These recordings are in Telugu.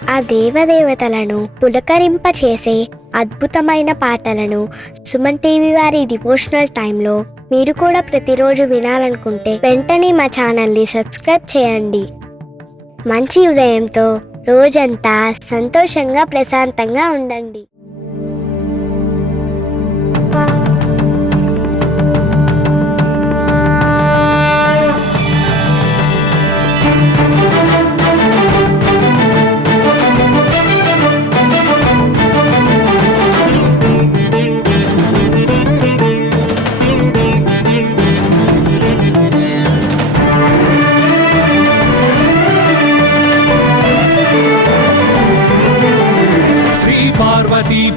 ఆ దేవదేవతలను పులకరింపచేసే అద్భుతమైన పాటలను సుమన్ టీవీ వారి డివోషనల్ టైంలో మీరు కూడా ప్రతిరోజు వినాలనుకుంటే వెంటనే మా ఛానల్ని సబ్స్క్రైబ్ చేయండి. మంచి ఉదయంతో రోజంతా సంతోషంగా ప్రశాంతంగా ఉండండి.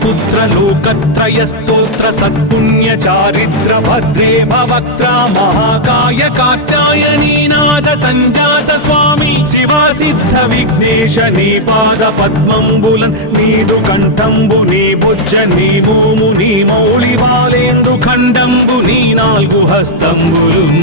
पुत्र लोकत्रय स्तोत्र सत्पुण्य चारित्र भद्रे भवक्त्रा महाकाय कात्यायनी नाद संजात स्वामी शिवा सिद्ध विघ्नेश नी पाद पद्मंबुलन नीदु कंठंबु नी भुज नी मोमु नी मौళి బాలేంద్రు ఖండంబు నీ నాలుగు హస్తంబులున్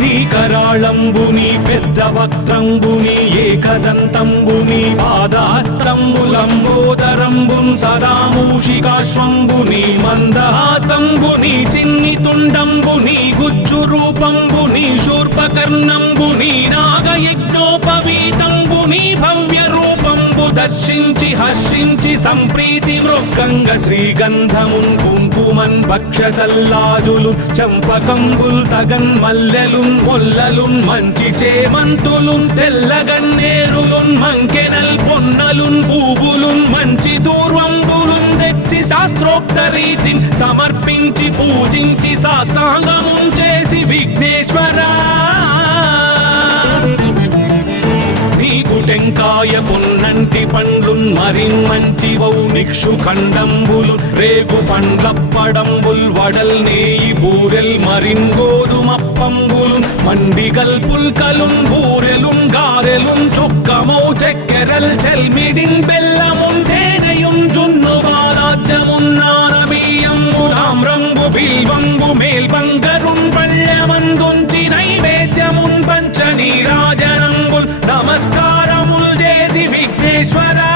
నీ కరాళంబుని పెద్ద వక్త్రంబుని ఏకదంతంబుని పాదహస్తంబులంబోదరంబున్ సదా మూషికాశ్వంబుని మందహాస్తంబుని చిన్ని తుండంబుని గుజ్జు రూపంబుని శూర్పకర్ణంబుని నాగయజ్ఞోపవీతంబుని భవ్య రూపంబు దర్శించి హర్షించి సంప్రీతి మృక్కంగ శ్రీగంధమున్ కుంకుమన్ పక్షతల్లాజులు చంపకంబుల్ తగన్ మల్లెలున్ మొల్లలున్ మంచి చేమంతులున్ తెల్లగన్నేరులున్ మంకెనల్ పొన్నలున్ పూవులున్ మంచి దూర్వంబులున్ తెచ్చి శాస్త్రోక్త రీతిని సమర్పించి పూజించి సాష్టాంగమున్ చేసి విఘ్నేశ్వరా టెంకాయ పొన్నంటి పండ్లున్ మరిన్ మంచి వౌనిక్షు ఖండంబులు రేగు పండ్లప్పడంబుల్ వడల్ నేయి బూరెల్ మరిన్ గోధుమప్పంబులు మండిగల్ పుల్కలున్ బూరెలున్ గారెలున్ చొక్కమౌ చెక్కెరల్ చెల్మిడిన్ బెల్లమున్ తేనెయున్ జున్ను బాలాజ్యమున్ నానబియ్యంబు తామ్రంబు బిల్వంబు మేల్బంగరున్ పళ్ళమందుంచి నైవేద్యమున్ పంచ నీరాజనంబుల్ నమస్కారముల్ చేసి విఘ్నేశ్వరా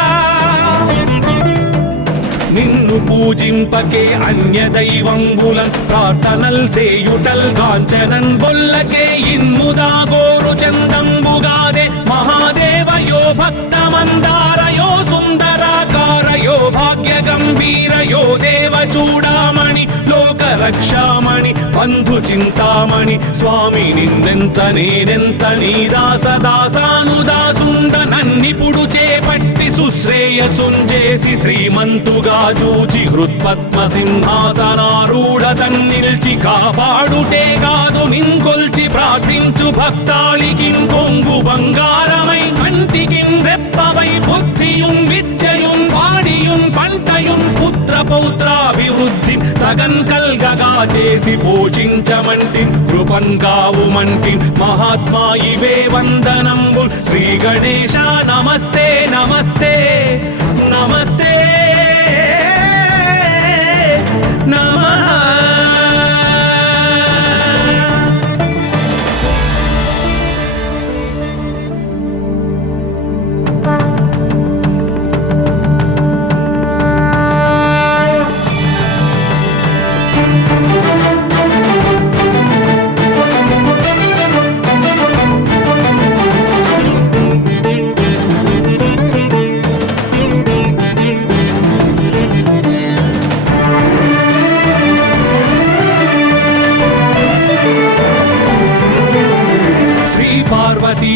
నిన్ను పూజింపకే అన్య దైవంబులన్ ప్రార్థనల్ చేయుటల్ కాంచనన్ బొల్లకే ఇన్ముదా గోరు చందంబుగాదే మహాదేవయో భక్తమందారయో సుందరాకారయో భాగ్య గంభీరయో దేవ చూడామణి లోక రక్షామణి బంధు చింతామణి స్వామి నిన్నెంత నేనెంత నీ దాసదాసానుదాసుండ నన్నిపుడు చేపట్టి సుశ్రేయసుంజేసి శ్రీమంతుగా చూచి హృత్పద్మ సింహాసనారూఢ తన్నిల్చి కాపాడుటే కాదు నింకొల్చి ప్రార్థించు భక్తాళికి కొంగు బంగారమై కంటికి రెప్పవై బుద్ధియున్ విద్యయున్ వాడియున్ పంటయున్ పుత్ర పౌత్రాభివృద్ధి తగన్ కల్గగా చేసి పోషించమంటి కృపన్ కావుమంటి మహాత్మా ఇవే వందనంబు శ్రీ గణేశ నమస్తే నమస్తే నమస్తే నమః.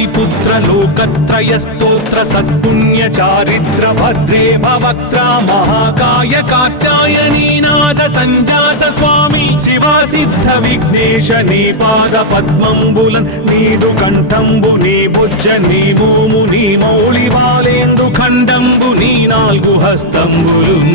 पुत्र लोकत्रय स्तोत्र सत्पुण्य चारित्र भद्रे भवक्त्रा महाकाय कात्यायनी नाद संजात स्वामी शिवा सिद्ध विघ्नेश नी पाद पद्मंबुलन नीदु कंठंबु नी भुज नी मोमु नी मौళి బాలేంద్రు ఖండంబు నీ నాలుగు హస్తంబులున్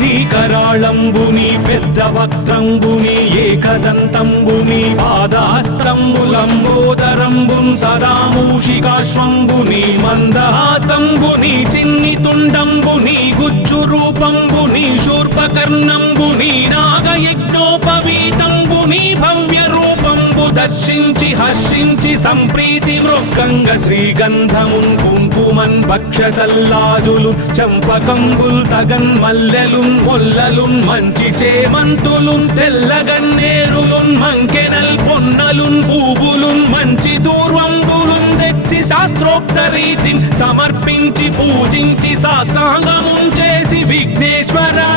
నీ కరాళంబుని పెద్ద వక్త్రంబుని ఏకదంతంబుని పాదహస్తంబులంబోదరంబున్ సదా మూషికాశ్వంబుని మందహాస్తంబుని చిన్ని తుండంబుని గుజ్జు రూపంబుని శూర్పకర్ణంబుని నాగయజ్ఞోపవీతంబుని భవ్య రూపంబు దర్శించి హర్షించి సంప్రీతి మృక్కంగ శ్రీగంధమున్ కుంకుమన్ భక్షతల్లాజులు చంపకంబుల్ తగన్ మల్లెలున్ మొల్లలున్ మంచి చేమంతులున్ తెల్లగన్నేరులున్ మంకెనల్ పొన్నలున్ పూబులున్ మంచి దూర్వంబులున్ తెచ్చి శాస్త్రోక్త రీతిని సమర్పించి పూజించి సాష్టాంగమున్ చేసి విఘ్నేశ్వరా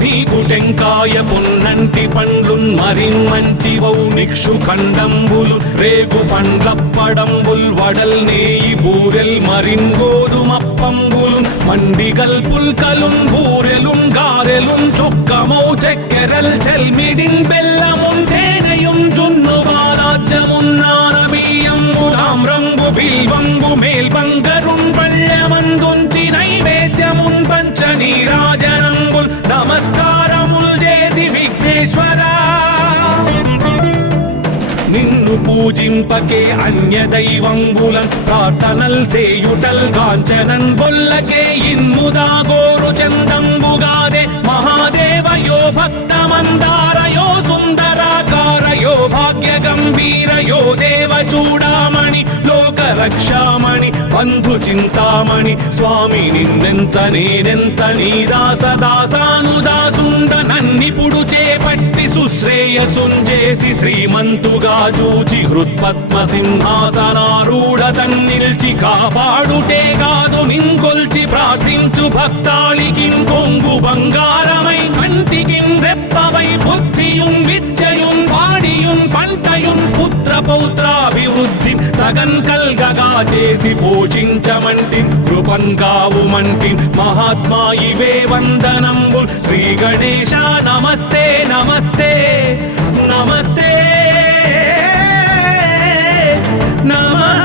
నీకు టెంకాయ పొన్నంటి పండ్లున్ మరిన్ మంచివౌ నిక్షు ఖండంబులు రేగు పండ్లప్పడంబుల్ వడల్ నేయి బూరెల్ మరిన్ గోధుమప్పంబులు మండిగల్ పుల్కలున్ బూరెలున్ గారెలున్ చొక్కమౌ చక్కెరల్ చెల్మిడిన్ బెల్లమున్ తేనెయున్ జున్ను బాలాజ్యమున్ నానబియ్యంబులాం రంగు బిల్వంగు మేల్బంగరున్ పళ్ళమందుంచి నైవేద్యమున్ పంచ నీరాజనంబుల్ నమస్కారముల్ చేసి విఘ్నేశ్వరా నిన్ను పూజింపకే అన్య దైవంబులన్ ప్రార్థనల్ సేయుటల్ కాంచనన్ బొల్లకే ఇన్ముదా గోరు చందంబుగాదే మహాదేవయో భక్తమందారయో సుందరాకారయో భాగ్య గంభీరయో దేవ చూడామణి లోక రక్షామణి బంధు చింతామణి స్వామి నిన్నెంత నేనెంత నీ దాసదాసానుదాసుండ నన్నిపుడు చేపట్టి సుశ్రేయసుంజేసి శ్రీమంతుగా చూచి హృత్పద్మ సింహాసనారూఢ తన్నిల్చి కాపాడుటే కాదు నింకొల్చి ప్రార్థించు భక్తాళికిన్ కొంగు బంగారమై కంటికిన్ రెప్పవై బుద్ధియున్ విద్యయున్ వాడియున్ పంటయున్ పుత్ర పౌత్రాభివృద్ధి తగన్ కల్గగా చేసి పోషించమంటి కృపన్ కావుమంటి మహాత్మా ఇవే వందనంబుల్ శ్రీ గణేశ నమస్తే నమస్తే నమస్తే నమః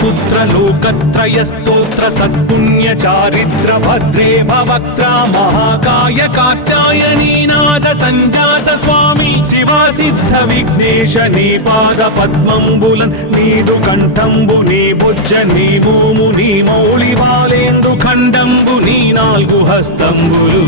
పుత్ర లోకత్రయ స్తోత్ర సత్పుణ్య చారిత్ర భద్రే భవక్త్ర మహాకాయ కాచాయనీనాథ సంజాత స్వామి శివా సిద్ధ విఘ్నేశ నీ పాద పద్మంబులన్ నీదు కంఠంబు నీ బుజ్జ నీ భూము నీ మౌళి బాలేందు ఖండంబు నీ నాలుగు హస్తంబులు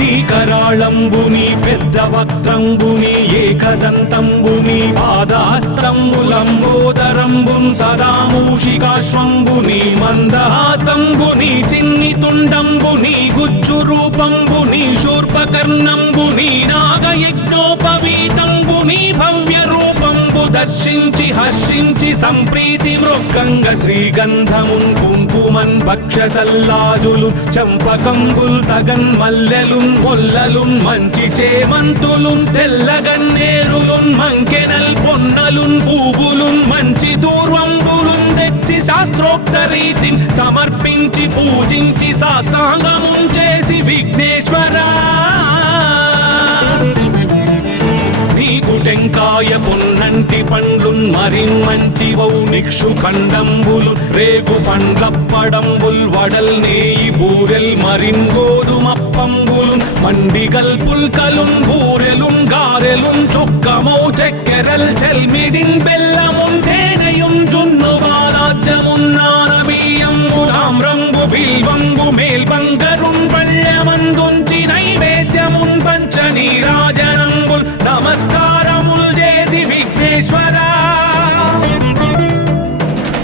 నీ కరాళంబు నీ పెద్ద వక్త్రంబు నీ ఏకదంతంబు నీ పాదహస్తంబులంబోదరంబు సదా మూషికాశ్వంబు నీ మందహాసంబు నీ చిన్ని తుండంబు నీ గుజ్జు రూపంబు నీ శూర్పకర్ణంబు నీ నాగయజ్ఞోపవీతంబు నీ భవ్య రూపంబు దర్శించి హర్షించి సంప్రీతి మృక్కంగ శ్రీగంధమున్ కుంకుమన్ భక్షతల్లాజులు చంపకంబుల్ తగన్ మల్లెలున్ మొల్లలున్ మంచి చేమంతులున్ తెల్లగన్నేరులున్ మంకెనల్ పొన్నలున్ పూబులున్ మంచి దూర్వంబులున్ తెచ్చి శాస్త్రోక్త రీతిని సమర్పించి పూజించి సాష్టాంగమున్ చేసి విఘ్నేశ్వరా నీకు టెంకాయ పొన్నంటి పండ్లున్ మరిన్ మంచివౌ నిక్షు ఖండంబులు రేగు పండ్లప్పడంబుల్ వడల్ నేయి బూరెల్ మరిన్ గోధుమప్పంబులు మండిగల్ పుల్కలున్ బూరెలున్ గారెలున్ చొక్కమౌ చక్కెరల్ చెల్మిడిన్ బెల్లమున్ తేనెయున్ జున్ను బాలాజ్యమున్ నానబియ్యంబులాం రంగు బిల్వంగు మేల్బంగరున్ పళ్ళమందుంచి నైవేద్యమున్ పంచ నీరాజనంబుల్ నమస్కారముల్ చేసి విఘ్నేశ్వరా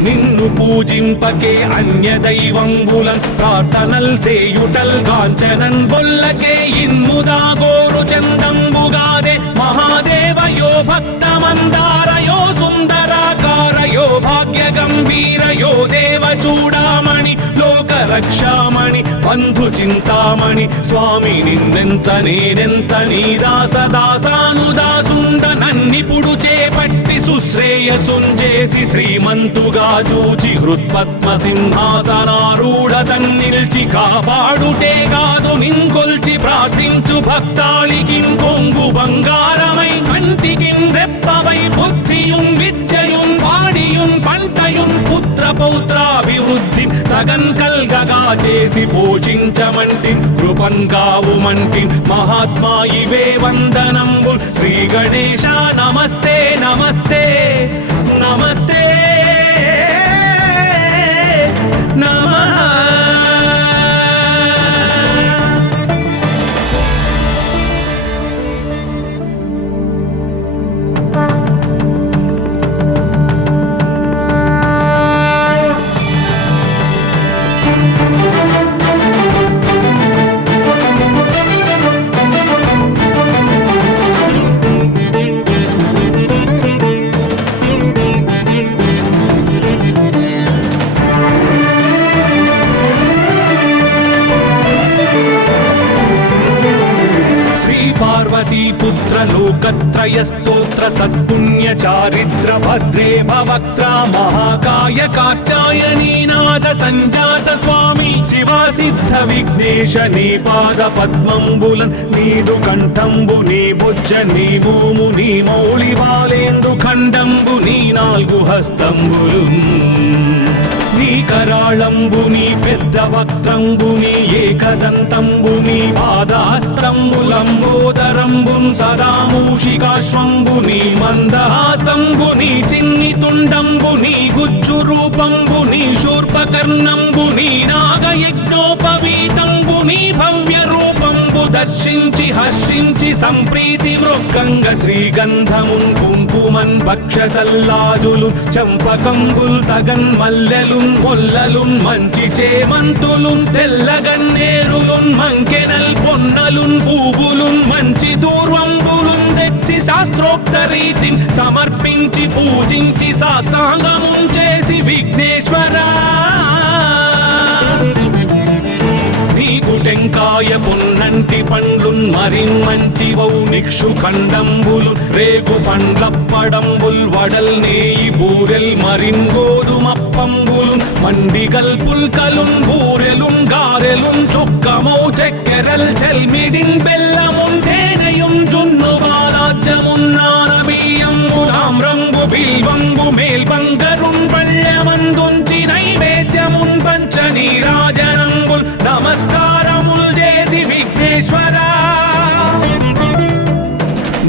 నిన్ను పూజింపకే అన్య దైవంబులన్ ప్రార్థనల్ సేయుటల్ కాంచనన్ బొల్లకే ఇన్ముదా గోరు చందంబుగాదే మహాదేవయో భక్తమందారయో సుందరాకారయో భాగ్య గంభీరయో దేవ చూడామణి లోక రక్షామణి బంధు చింతామణి స్వామి నిన్నెంత నేనెంత నీ దాసదాసానుదాసుండ నన్నిపుడు చేపట్టి సుశ్రేయసుంజేసి శ్రీమంతుగా చూచి హృత్పద్మ సింహాసనారూఢ తన్నిల్చి కాపాడుటే కాదు నింకొల్చి ప్రార్థించు భక్తాళికి కొంగు బంగారమై కంటికి రెప్పవై బుద్ధియున్ విద్యయున్ వాడియున్ పంటయున్ పుత్ర పౌత్రాభివృద్ధి తగన్ కల్గగా చేసి పోషించమంటి కృపన్ కావుమంటి మహాత్మా ఇవే వందనంబు శ్రీ గణేశ నమస్తే నమస్తే నమస్తే నమః. పార్వతీ పుత్ర లోకత్రయ స్తోత్ర సత్పుణ్య చారిత్ర భద్రే భవక్త్ర మహాకాయ కాత్యాయనీనాథ సంజాత స్వామి శివా సిద్ధ విఘ్నేశ నీ పాద పద్మంబులన్ నీదు కంఠంబు నీ బుజ్జ నీ భూము నీ మౌళి బాలేందు ఖండంబు నీ నాలుగు హస్తంబులు నీ కరాళంబుని పెద్ద వక్త్రంబుని ఏకదంతంబుని పాదహస్తంబులంబోదరంబున్ సదా మూషికాశ్వంబుని మందహాసంబుని చిన్ని తుండంబుని గుజ్జు రూపంబుని శూర్పకర్ణంబుని నాగయజ్ఞోపవీతంబుని భవ్య రూపంబు దర్శించి హర్షించి సంప్రీతి మృక్కంగ శ్రీగంధమున్ కుంకుమన్ భక్షతల్లాజులు చంపకంబుల్ తగన్ మల్లెలు మొల్లలున్ మంచి చేమంతులున్ తెల్లగన్నేరులున్ మంకెనల్ పొన్నలున్ పూవులున్ మంచి దూర్వంబులున్ తెచ్చి శాస్త్రోక్త రీతిని సమర్పించి పూజించి సాష్టాంగమున్ చేసి విఘ్నేశ్వరా నీకు టెంకాయ పొన్నంటి పండ్లున్ మరిన్ మంచి వౌ నిక్షు ఖండంబులు రేగు పండ్లప్పడంబుల్ వడల్ నేయి బూరెల్ మరిన్ గోధుమప్పంబులు మండిగల్ పుల్కలున్ బూరెలున్ గారెలున్ చొక్కమౌ చెక్కెరల్ చెల్మిడిన్ బెల్లమున్ తేనెయున్ జున్ను బాలాజ్యమున్ నానబియ్యంబులామ్రంబు బిల్వంబు మేల్బంగరున్ పళ్ళెమందుంచి నైవేద్యమున్ పంచ నీరాజనంబుల్ నమస్కారముల్ చేసి విఘ్నేశ్వరా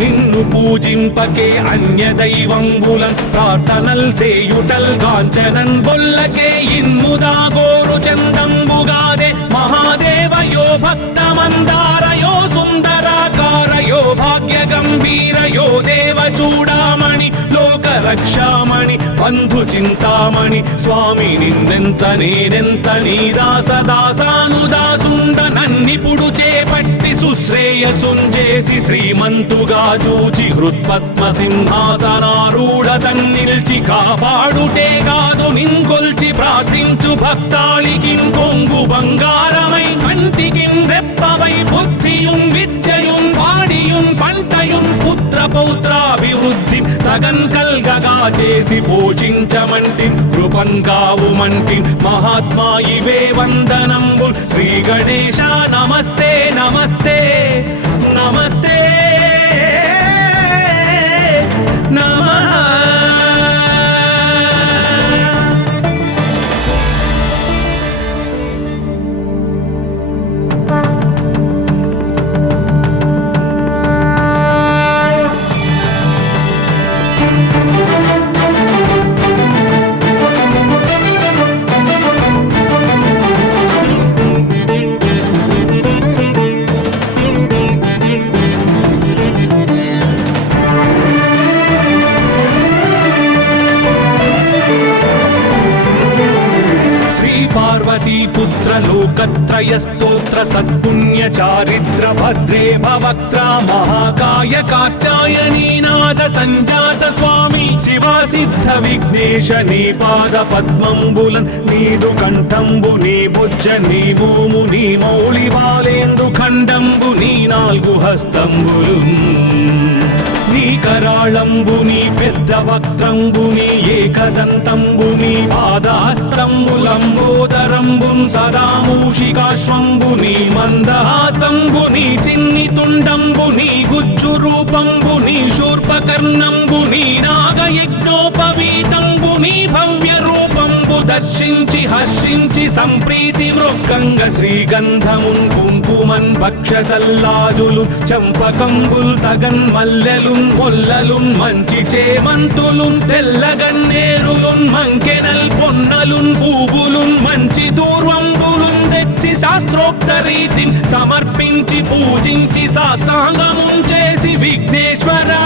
నిన్ను పూజింపకే అన్య దైవంబులన్ ప్రార్థనల్ చేయుటల్ కాంచనన్ బొల్లకే ఇన్ముదా గోరు చందంబుగాదే మహాదేవయో భక్తమందారయో సుందరాకారయో భాగ్య గంభీరయో దేవ చూడామణి లోక రక్షామణి బంధు చింతామణి స్వామి నిన్నెంత నేనెంత నీ దాసదాసానుదాసుండ నన్నిపుడు చేపట్టి సుశ్రేయసుంజేసి శ్రీమంతుగా చూచి హృత్పద్మ సింహాసనారూఢ తన్నిల్చి కాపాడుటే కాదు నింకొల్చి ప్రార్థించు భక్తాళికి కొంగు బంగారమై కంటికి రెప్పవై బుద్ధియున్ విద్యయున్ వాడియున్ పంటయున్ పుత్ర పౌత్రాభివృద్ధి తగన్ కల్గగా చేసి పోషించమంటి కృపన్ కావుమంటి మహాత్మా ఇవే వందనంబు శ్రీ గణేశ నమస్తే నమస్తే నమస్తే నమః. పార్వతీ పుత్ర లోకత్రయ స్తోత్ర స్తోత్ర సత్పుణ్య చారిత్ర భద్రే భవక్త్ర మహాకాయ కాత్యాయనీనాథ సంజాత స్వామి శివా సిద్ధ విఘ్నేశ నీ పాద పద్మంబులన్ నీదు కంఠంబు నీ బుజ్జ నీ భూము నీ మౌళి బాలేందు ఖండంబు నీ నాలుగు హస్తంబులు నీ కరాళంబుని పెద్ద వక్త్రంబుని ఏకదంతంబుని పాదాస్తంబులంబోదరంబున్ సదా మూషికాశ్వంబుని మందహాస్తంబుని చిన్ని తుండంబుని గుజ్జు రూపంబుని శూర్పకర్ణంబుని నాగయజ్ఞోపవీతంబుని భవ్య రూపంబు దర్శించి హర్షించి సంప్రీతి మృక్కంగ శ్రీగంధమున్ కుంకుమన్ భక్షతల్లాజులు చంపకంబుల్ తగన్ మల్లెలున్ మొల్లలున్ మంచి చేమంతులున్ తెల్లగన్నేరులున్ మంకెనల్ పొన్నలున్ పూవులున్ మంచి దూర్వంబులున్ తెచ్చి శాస్త్రోక్త రీతిని సమర్పించి పూజించి సాష్టాంగమున్ చేసి విఘ్నేశ్వరా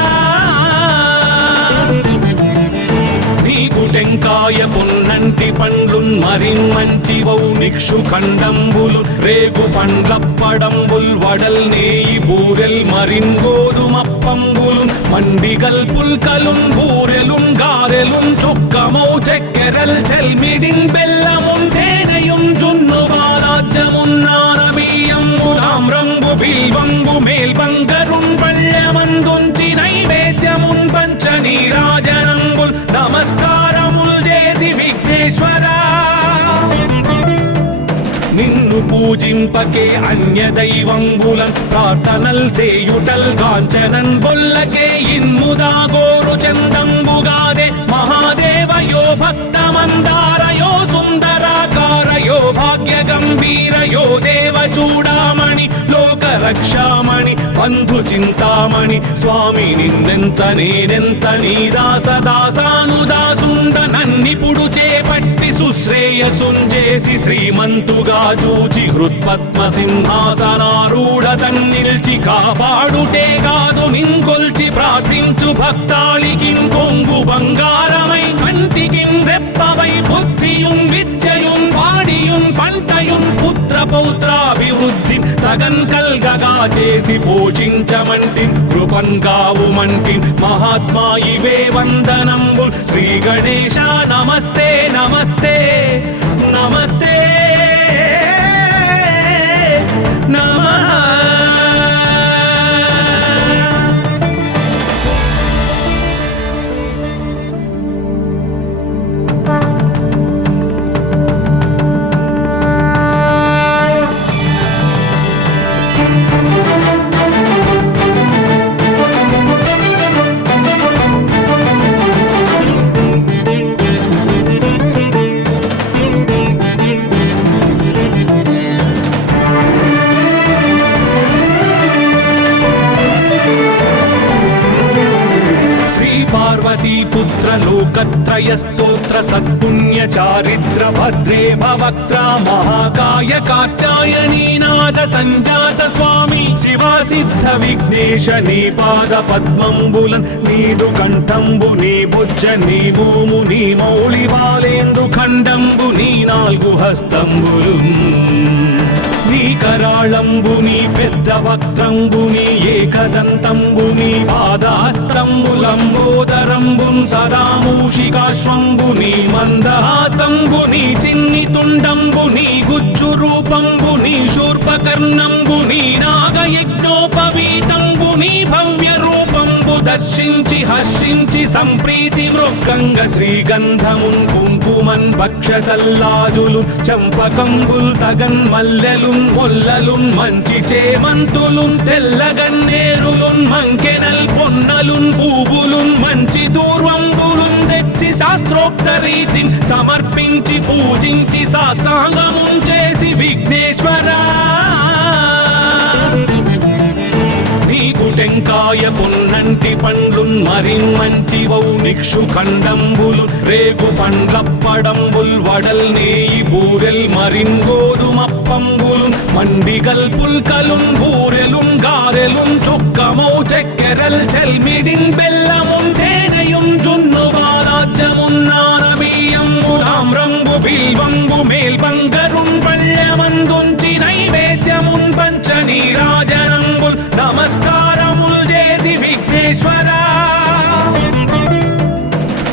నీకు టెంకాయ పొన్నంటి పండ్లున్ మరిన్మంచి వౌనిక్షు ఖండంబులు రేగు పండ్లప్పడంబుల్ వడల్ నేయి బూరెల్ మరిన్ గోధుమప్పంబులు మండిగల్ పుల్కలున్ బూరెలున్ గారెలున్ చొక్కమౌ చెక్కెరల్ చెల్మిడిన్ బెల్లమున్ తేనెయున్ జున్ను బాలాజ్యమున్ నానబియ్యంబులామ్రంబు బిల్వంబు మేల్బంగరున్ పళ్ళమందుంచి నైవేద్యమున్ పంచ నీరాజనంబుల్ నమస్కారముల్ చేసి విఘ్నేశ్వరా నిన్ను పూజింపకే అన్య దైవంబులన్ ప్రార్థనల్ సేయుటల్ కాంచనన్ బొల్లకే ఇన్ముదా గోరు చందంబుగాదే మహాదేవయో భక్తమందారయో సుందరాకారయో భాగ్య గంభీరయో దేవ చూడామణి లోక రక్షామణి బంధు చింతామణి స్వామి నిన్నెంత నేనెంత నీ దాసదాసానుదాసుండ నన్నిపుడు చేపట్టి సుశ్రేయసుంజేసి శ్రీమంతుగా చూచి హృత్పద్మ సింహాసనారూఢ తన్నిల్చి కాపాడుటే కాదు నింకొల్చి ప్రార్థించు భక్తాళికిన్ కొంగు బంగారమై కంటికిన్ రెప్పవై బుద్ధియున్ విద్యయున్ వాడియున్ పంటయున్ పుత్ర పౌత్రాభివృద్ధి తగన్ కల్గగా చేసి పోషించమంటి కృపన్ కావుమంటి మహాత్మా ఇవే వందనంబు శ్రీ గణేశ నమస్తే నమస్తే నమస్తే నమః పుత్ర లోకత్రయ స్తోత్ర సత్పుణ్య చారిత్ర భద్రే భవక్త్ర మహాకాయ కాత్యాయనీనాథ సంజాత స్వామి శివా సిద్ధ విఘ్నేశ నీ పాద పద్మంబులన్ నీదు కంఠంబు నీ బుజ్జ నీ భూము నీ మౌళి బాలేందు ఖండంబు నీ నాలుగు హస్తంబులు నీ కరాళంబుని పెద్ద వక్త్రంబుని ఏకదంతంబుని పాదాస్తంబులంబోదరంబున్ సదా మూషికాశ్వంబుని మందహాస్తంబుని చిన్ని తుండంబుని గుజ్జు రూపంబుని శూర్పకర్ణంబుని నాగయజ్ఞోపవీతంబుని భవ్య రూపంబు దర్శించి హర్షించి సంప్రీతి మృక్కంగ శ్రీగంధమున్ కుంకుమన్ భక్షతల్లాజులు చంపకంబుల్ తగన్ మల్లెలున్ మొల్లలున్ మంచి చేమంతులున్ తెల్లగన్నేరులున్ మంకెనల్ పొన్నలున్ పూవులున్ మంచి దూర్వంబులున్ తెచ్చి శాస్త్రోక్త రీతిని సమర్పించి పూజించి సాష్టాంగమున్ చేసి విఘ్నేశ్వరా నీకు టెంకాయ పొన్నంటి పండ్లున్ మరిన్మంచి వౌనిక్షు ఖండంబులు రేగు పండ్లప్పడంబుల్ వడల్ నేయి బూరెల్ మరిన్ గోధుమప్పంబులు మండిగల్ పుల్కలున్ బూరెలున్ గారెలున్ చొక్కమౌ చెక్కెరల్ చెల్మిడిన్ బెల్లమున్ తేనెయున్ జున్ను బాలాజ్యమున్ నానబియ్యంబులామ్రంబు బిల్వంబు మేల్బంగరున్ పళ్ళమందుంచి నైవేద్యమున్ పంచ నీరాజనంబుల్ నమస్కారముల్ చేసి విఘ్నేశ్వరా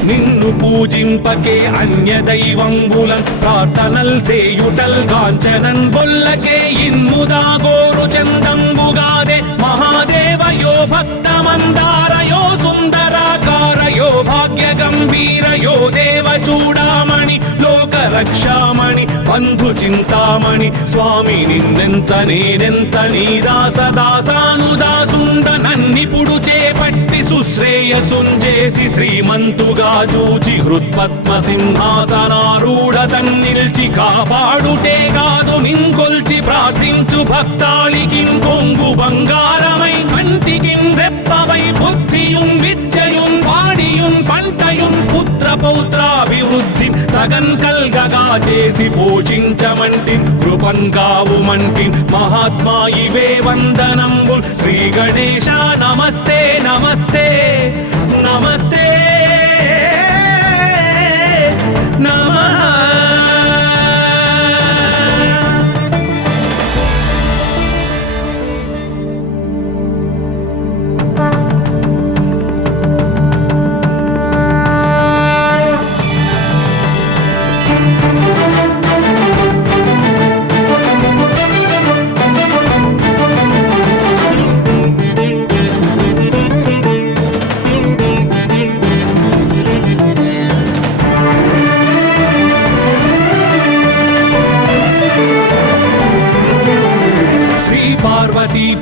నిన్ను పూజింపకే అన్య దైవంబులన్ ప్రార్థనల్ చేయుటల్ కాంచనన్ బొల్లకే ఇన్ముదా గోరు చందంబుగాదే మహాదేవయో భక్తమందారయో సుందరాకారయో భాగ్య గంభీరయో దేవ చూడామణి లోక రక్షామణి బంధు చింతామణి స్వామి నిన్నెంత నేనెంత నీ దాసదాసానుదాసుండ నన్నిపుడు చేపట్టి సుశ్రేయసుంజేసి శ్రీమంతుగా చూచి హృత్పద్మ సింహాసనారూఢ తన్నిల్చి కాపాడుటే కాదు నింకొల్చి ప్రార్థించు భక్తాళికిం కొంగు బంగారమై కంటికిం రెప్పవై బుద్ధియుం విద్యయుం వాడియుం పంటయుం పుత్ర పౌత్రాభివృద్ధి తగన్ కల్గగా చేసి పోషించమంటి కృపన్ కావుమంటి మహాత్మా ఇవే వందనంబు శ్రీ గణేశ నమస్తే నమస్తే నమస్తే నమః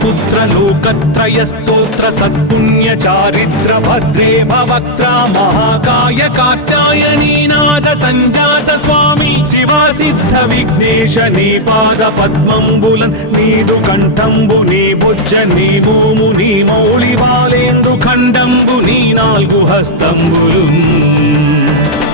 పుత్ర లోకత్రయ స్తోత్ర సత్పుణ్య చారిత్ర భద్రే భవక్త్ర మహాకాయ కాత్యాయనీనాథ సంజాత స్వామి శివా సిద్ధ విఘ్నేశ నీ పాద పద్మంబులన్ నీదు కంఠంబు నీ బుజ్జ నీ భూము నీ మౌళి బాలేందు ఖండంబు నీ నాలుగు హస్తంబులు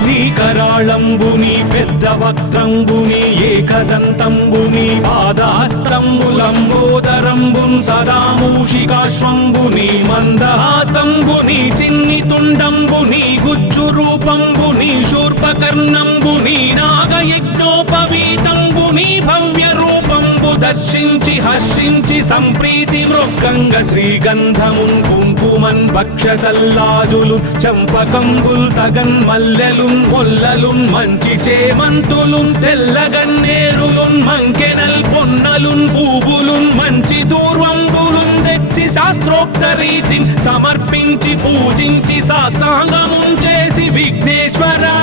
నీ కరాళంబుని పెద్ద వక్త్రంబుని ఏకదంతంబుని పాదహస్తంబులంబోదరంబున్ సదా మూషికాశ్వంబుని మందహాస్తంబుని చిన్ని తుండంబుని గుజ్జు రూపంబుని శూర్పకర్ణంబుని నాగయజ్ఞోపవీతంబుని భవ్య రూపంబు దర్శించి హర్షించి సంప్రీతి మృక్కంగ శ్రీగంధమున్ కుంకుమన్ భక్షతల్లాజులు చంపకంబుల్ తగన్ మల్లెలు మొల్లలున్ మంచి చేమంతులున్ తెల్లగన్నేరులున్ మంకెనల్ పొన్నలున్ పూవులున్ మంచి దూర్వంబులున్ తెచ్చి శాస్త్రోక్త రీతిని సమర్పించి పూజించి సాష్టాంగమున్ చేసి విఘ్నేశ్వరా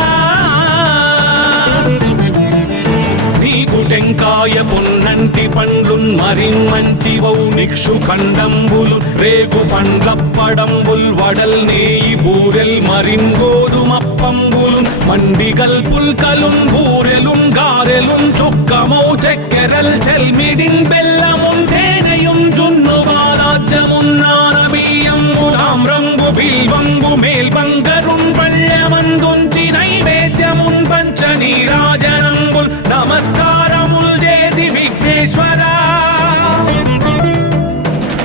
నీకు టెంకాయ పొన్నంటి పండ్లున్ మరిన్మంచివౌ నిక్షు ఖండంబులు రేగు పండ్లప్పడంబుల్ వడల్ నేయి బూరెల్ మరిన్ గోధుమప్పంబులు మండిగల్ పుల్కలున్ బూరెలున్ గారెలున్ చొక్కమౌ చక్కెరల్ చెల్మిడిన్ బెల్లమున్ తేనెయున్ జున్ను బాలాజ్యమున్ నానబియ్యంబులామ్రంబు బిల్వంబు మేల్బంగరున్ పళ్ళమందుంచి నైవేద్యమున్ పంచ నీరాజనంబుల్ నమస్కారముల్ చేసి విఘ్నేశ్వరా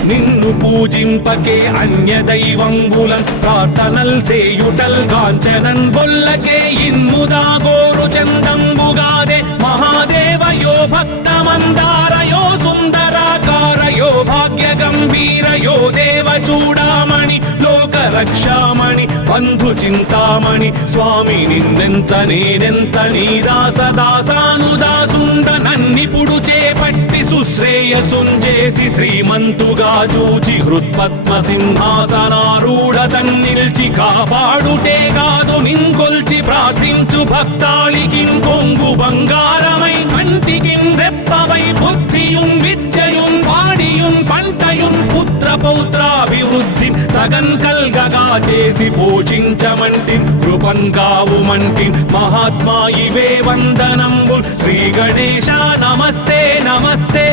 నిన్ను పూజింపకే అన్య దైవంబులన్ ప్రార్థనల్ చేయుటల్ కాంచనన్ బొల్లకే ఇన్ముదా గోరు చందంబుగాదే మహాదేవయో భక్తమందారయో సుందరాకారయో భాగ్య గంభీరయో దేవ చూడామణి లోక రక్షామణి బంధు చింతామణి స్వామి నిన్నెంత నేనెంత నీ దాసదాసానుదాసుండ నన్నిపుడు చేపట్టి సుశ్రేయసుంజేసి శ్రీమంతుగా చూచి హృత్పద్మ సింహాసనారూఢ తన్నిల్చి కాపాడుటే కాదు నింకొల్చి ప్రార్థించు భక్తాళికిం కొంగు బంగారమై కంటికిం రెప్పవై బుద్ధియుం విద్యయుం వాడియుం పంటయుం పుత్ర పౌత్రాభివృద్ధి తగన్ కల్గగా చేసి పోషించమంటి కృపన్ కావుమంటి మహాత్మా ఇవే వందనంబు శ్రీ గణేశ నమస్తే నమస్తే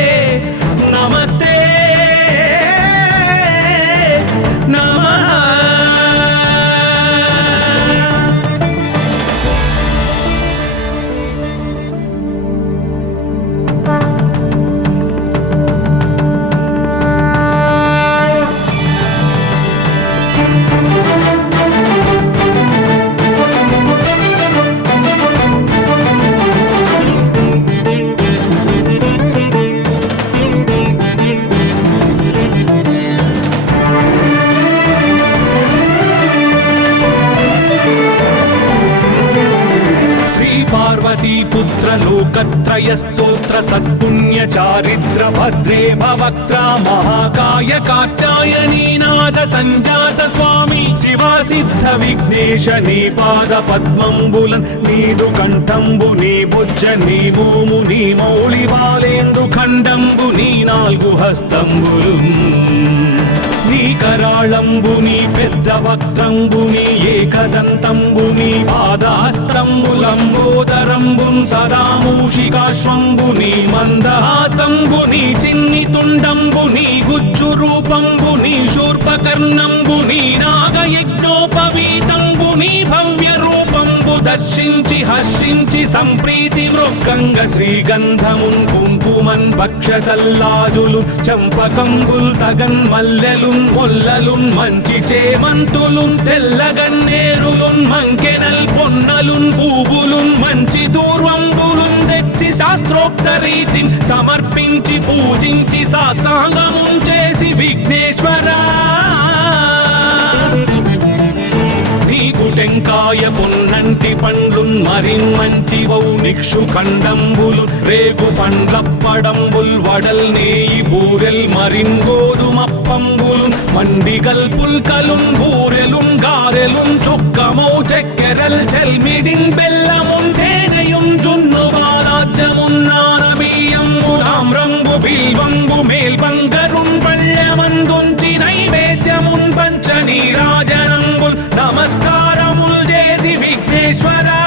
నమస్తే నమః लोकत्रय स्तोत्र सत्पुण्य चारित्र भद्रे भवक्त्र महाकाय कात्यायनीनाथ संजात स्वामी शिवा सिद्ध विघ्नेश नी पाद पद्मंबुलन नीदु कंठंबु नी बुज्ज नी भूमु नी मौళి బాలేంద్రు ఖండంబు నీ నాలుగు హస్తంబులు నీ కరాళంబు నీ పెద్ద వక్త్రంబు నీ ఏకదంతంబు నీ పాదహస్తంబులంబోదరంబున్ సదా మూషికాశ్వంబు నీ మందహాసంబు నీ చిన్ని తుండంబు నీ గుజ్జు రూపంబు నీ శూర్పకర్ణంబు నీ నాగయజ్ఞోపవీతంబు నీ భవ్య రూపంబు దర్శించి హర్షించి సంప్రీతి మృక్కంగ శ్రీగంధమున్ కుంకుమన్ భక్షతల్లాజులు చంపకంబుల్ తగన్ మల్లెలున్ మొల్లలున్ మంచి చేమంతులున్ తెల్లగన్నేరులున్ మంకెనల్ పొన్నలున్ పూవులున్ మంచి దూర్వంబులున్ తెచ్చి శాస్త్రోక్త రీతిని సమర్పించి పూజించి సాష్టాంగమున్ చేసి విఘ్నేశ్వరా నీకు టెంకాయ పొన్నంటి పండ్లున్ మరిన్మంచివౌ నిక్షు ఖండంబులు రేగు పండ్లప్పడంబుల్ వడల్ నేయి బూరెల్ మరిన్ గోధుమప్పంబులు మండిగల్ పుల్కలున్ బూరెలున్ గారెలున్ చొక్కమౌ చెక్కెరల్ చెల్మిడిన్ బెల్లమున్ తేనెయున్ జున్ను బాలాజ్యమున్ నానబియ్యంబులామ్రంబు బిల్వంబు మేల్బంగరున్ పళ్ళెమందుంచి నైవేద్యమున్ పంచ నీరాజనంబుల్ నమస్కారముల్ చేసి విఘ్నేశ్వరా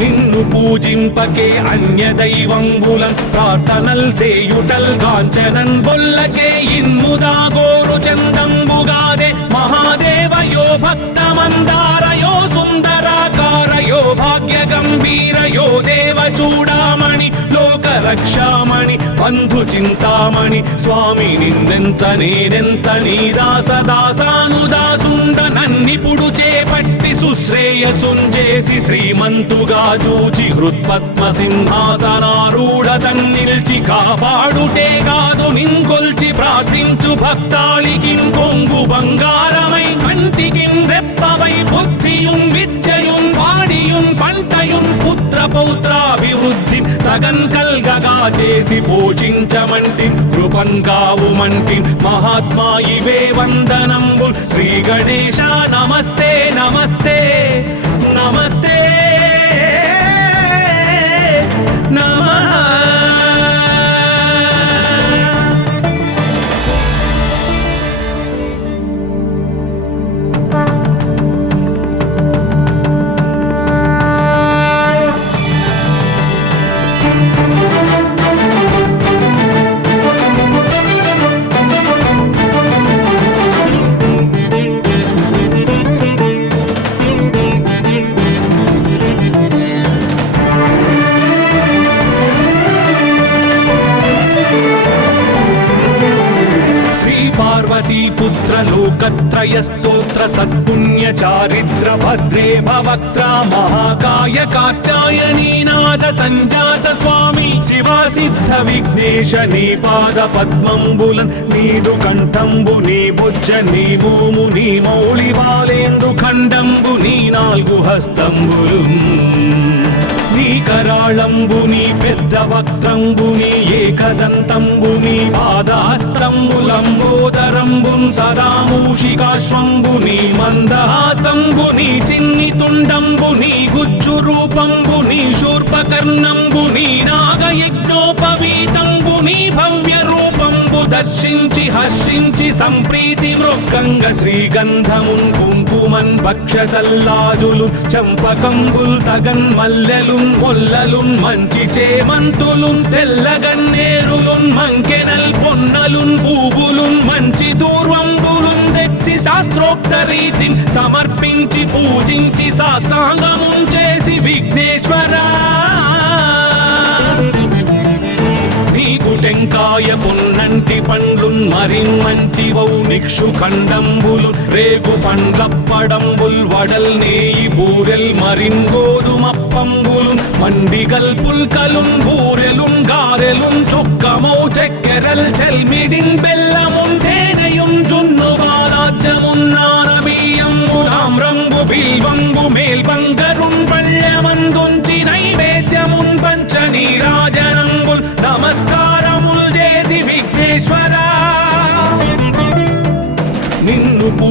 నిన్ను పూజింపకే అన్య దైవంబులం ప్రార్థనల్ సేయుటల్ కాంచనన్ బొల్లకే ఇన్ముదా గోరు చందంబుగాదే మహాదేవయో భక్తమందారయో సుందరాకారయో భాగ్య గంభీరయో దేవ చూడామణి లోక రక్షామణి బంధు చింతామణి స్వామి నిన్నెంత నేనెంత నీ దాసదాసానుదాసుండ నన్నిపుడు చేపట్టి సుశ్రేయసుంజేసి శ్రీమంతుగా చూచి హృత్పద్మ సింహాసనారూఢ తన్నిల్చి కాపాడుటే కాదు నింకొల్చి ప్రార్థించు భక్తాళికిన్ కొంగు బంగారమై కంటికిన్ రెప్పవై బుద్ధియున్ విద్యయున్ వాడియున్ పంటయున్ పుత్ర పౌత్రాభివృద్ధి తగన్ కల్గగా చేసి పోషించమంటి కృపన్ కావుమంటి మహాత్మా ఇవే వందనంబు శ్రీ గణేశ నమస్తే నమస్తే నమస్తే నమః पुत्र लोकत्रय स्तोत्र सत्पुण्य चारित्र भद्रे भवक्त्र महाकाय कात्यायनीनाथ संजात स्वामी शिवा सिद्ध विघ्नेश नी पाद पद्मंबुलन नीदु कंठंबु नी बुज्ज नी भूमु नी मौళి బాలేంద్రు ఖండంబు నీ నాలుగు హస్తంబులు నీ కరాళంబు నీ పెద్ద వక్త్రంబు నీ ఏకదంతంబు నీ పాదహస్తంబులంబోదరంబున్ సదా మూషికాశ్వంబు నీ మందహాసంబు నీ చిన్ని తుండంబు నీ గుజ్జు రూపంబు నీ శూర్పకర్ణంబు నీ నాగయజ్ఞోపవీతంబు నీ భవ్య రూపంబు దర్శించి హర్షించి సంప్రీతి మృక్కంగ శ్రీగంధమున్ కుంకుమన్ భక్షతల్లాజులు చంపకంబుల్ తగన్ మల్లెలున్ మొల్లలున్ మంచి చేమంతులున్ తెల్లగన్నేరులున్ మంకెనల్ పొన్నలున్ పూవులున్ మంచి దూర్వంబులున్ తెచ్చి శాస్త్రోక్త రీతిని సమర్పించి పూజించి సాష్టాంగమున్ చేసి విఘ్నేశ్వరా నీకు టెంకాయ పొన్నంటి పండ్లున్ మరిన్మంచివౌ నిక్షు ఖండంబులు రేగు పండ్లప్పడంబుల్ వడల్ నేయి బూరెల్ మరిన్ గోధుమప్పంబులు మండిగల్ పుల్కలున్ బూరెలున్ గారెలున్ చొక్కమౌ చెక్కెరల్ చెల్మిడిన్ బెల్లమున్ తేనెయున్ జున్ను బాలాజ్యమున్ నానబియ్యంబులామ్రంబు బిల్వంబు మేల్బంగరున్ పళ్ళెమందుంచి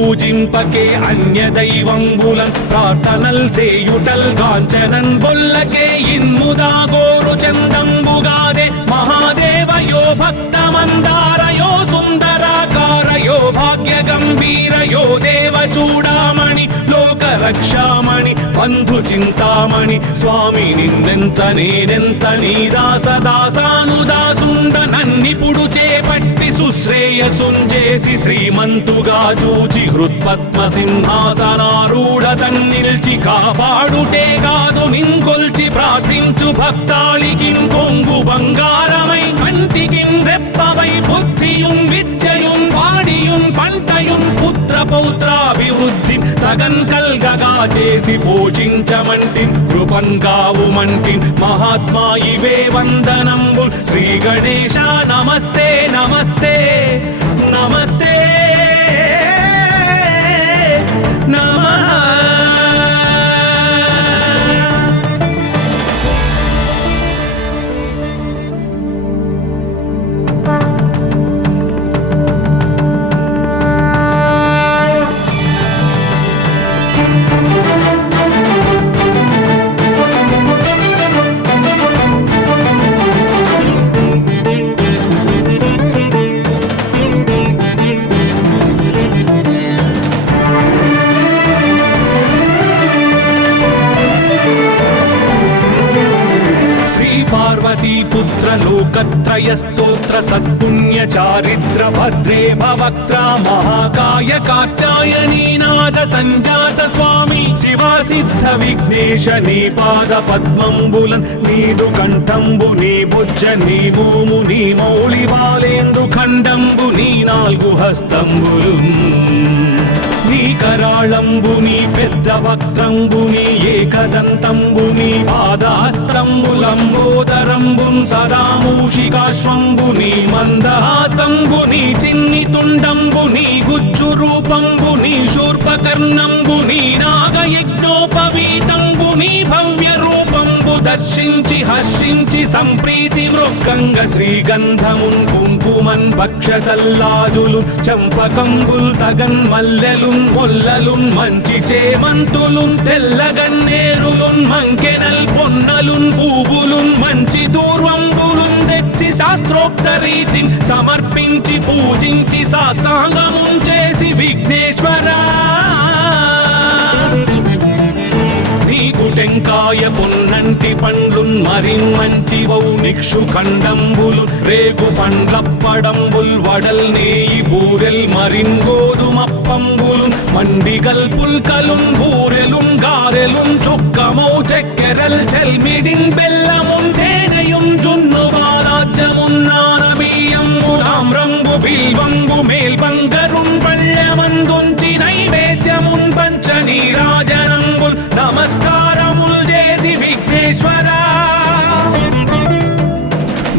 పూజింపకే అన్య దైవంబులన్ ప్రార్థనల్ సేయుటల్ కాంచనన్ బొల్లకే ఇన్ముదాగోరు చందంబుగాదే మహాదేవయో భక్తమందారయో సుందరాకారయో భాగ్య గంభీరయో దేవ చూడామణి లోక రక్షామణి బంధు చింతామణి స్వామి నిన్నెంత నేనెంత నీ దాసదాసానుదాసుండ నన్నిపుడు చేపట్టి సుశ్రేయసుంజేసి శ్రీమంతుగా చూచి హృత్పద్మ సింహాసనారూఢ తన్నిల్చి కాపాడుటే కాదు నింకొల్చి ప్రార్థించు భక్తాళికిన్ కొంగు బంగారమై కంటికిన్ రెప్పవై బుద్ధియున్ విద్యయున్ వాడియున్ పంటయున్ పుత్ర పౌత్రాభివృద్ధి తగన్ కల్గగా చేసి పోషించమంటి కృపన్ కావుమంటి మహాత్మా ఇవే వందనంబు శ్రీ గణేశ నమస్తే నమస్తే నమస్తే నమః. పార్వతీ పుత్ర లోకత్రయ స్తోత్ర సత్పుణ్య చారిత్ర భద్రే భవక్త్ర మహాకాయ కాచాయనీనాథ సంజాత స్వామి శివా సిద్ధ విఘ్నేశ నీ పాద పద్మంబులన్ నీదు కంఠంబు నీ బుజ్జ నీ భూము నీ మౌళి బాలేందు ఖండంబు నీ నాలుగు హస్తంబులు నీ కరాళంబుని పెద్ద వక్త్రంబుని ఏకదంతంబుని పాదహస్తంబులంబోదరంబున్ సదా మూషికాశ్వంబుని మందహాసంబుని చిన్ని తుండంబుని గుజ్జు రూపంబుని శూర్పకర్ణంబుని నాగయజ్ఞోపవీతంబుని భవ్య రూపంబు దర్శించి హర్షించి సంప్రీతి మృక్కంగ శ్రీగంధమున్ కుంకుమన్ భక్షతల్లాజులు చంపకంబుల్ తగన్ మల్లెలున్ మొల్లలున్ మంచి చేమంతులున్ తెల్లగన్నేరులున్ మంకెనల్ పొన్నలున్ పూవులున్ మంచి దూర్వంబులున్ తెచ్చి శాస్త్రోక్త రీతిని సమర్పించి పూజించి సాష్టాంగమున్ చేసి విఘ్నేశ్వరా నీకు టెంకాయ పొన్నంటి పండ్లున్ మరిన్మంచివౌ నిక్షు ఖండంబులు రేగు పండ్లప్పడంబుల్ వడల్ నేయి బూరెల్ మరిన్ గోధుమప్పంబులు మండిగల్ పుల్కలున్ బూరెలున్ గారెలున్ చొక్కమౌ చెక్కెరల్ చెల్మిడిన్ బెల్లమున్ తేనెయున్ జున్ను బాలాజ్యమున్ నానబియ్యంబు తామ్రంబు బిల్వంబు మేల్బంగరున్ పళ్ళెమందుంచి నైవేద్యమున్ పంచ నీరాజనంబుల్ నమస్కారముల్ చేసి విఘ్నేశ్వరా